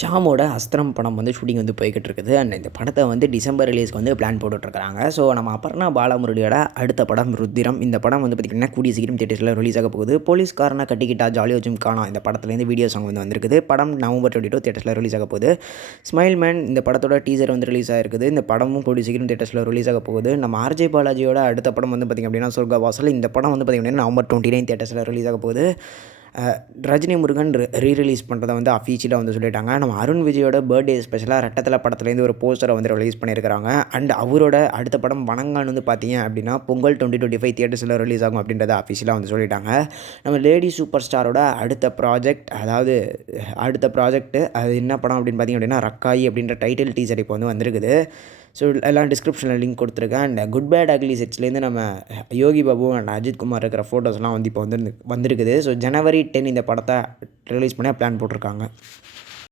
ஷாமோட அஸ்திரம் படம் வந்து ஷூட்டிங் வந்து போய்கிட்டு இருக்குது. அண்ட் இந்த படத்தை வந்து டிசம்பர் ரிலீஸ்க்கு வந்து பிளான் போட்டுட்ருக்காங்க. ஸோ நம்ம அபர்ணா பாலமுரளியோட அடுத்த படம் ருத்திரம். இந்த படம் வந்து பார்த்திங்கன்னா கூடிய சீக்கிரம் தியேட்டர்ஸில் ரிலீஸ் ஆக போகுது. போலீஸ்காரனை கட்டிக்கிட்டா ஜாலியோ ஜிம்கானா இந்த படத்துலேருந்து வீடியோ சாங் வந்து வந்திருக்குது. படம் நவம்பர் 22 தியேட்டர்ஸில் ரிலீஸ் ஆக போகுது. ஸ்மைல் மேன் இந்த படத்தோட டீசர் வந்து ரிலீஸ் ஆகிருக்குது. இந்த படமும் கூடிய சீக்கிரம் தியேட்டர்ஸில் ரிலீஸ் ஆக போகுது. நம்ம ஆர்ஜே பாலாஜியோட அடுத்த படம் வந்து பார்த்திங்க அப்படின்னா சொர்க்கவாசல். இந்த படம் வந்து பார்த்திங்க அப்படின்னா நவம்பர் 29 தியேட்டர்ஸில் ரிலீஸ் ஆக போகுது. ரஜினி முருகன் ரீரிலீஸ் பண்ணுறதை வந்து அஃபீஷியலாக வந்து சொல்லிட்டாங்க. நம்ம அருண் விஜயோட பர்த்டே ஸ்பெஷலாக ரெட்டத்தலை படத்துலேருந்து ஒரு போஸ்டரை வந்து ரிலீஸ் பண்ணியிருக்கிறாங்க. அண்ட் அவரோட அடுத்த படம் வணங்கான்னு வந்து பார்த்தீங்க அப்படின்னா பொங்கல் 2025 தியேட்டர்ஸில் ரிலீஸ் ஆகும் அப்படின்றத அஃபீஷியலாக வந்து சொல்லிட்டாங்க. நம்ம லேடி சூப்பர் ஸ்டாரோட அடுத்த ப்ராஜெக்ட் அது என்ன படம் அப்படின்னு பார்த்திங்க அப்படின்னா ரக்காயி அப்படின்ற டைட்டில் டீசர் இப்போ வந்து வந்திருக்குது. ஸோ எல்லாம் டிஸ்கிரிப்ஷனில் லிங்க் கொடுத்துருக்கேன். அண்ட் குட் பேட் அக்லி செட்ஸ்லேருந்து நம்ம யோகி பாபு அண்ட் அஜித் குமார் இருக்கிற ஃபோட்டோஸ்லாம் வந்து இப்போ வந்திருக்குது. ஸோ ஜனவரி 10 இந்த படத்தை ரிலீஸ் பண்ண பிளான் போட்டிருக்காங்க.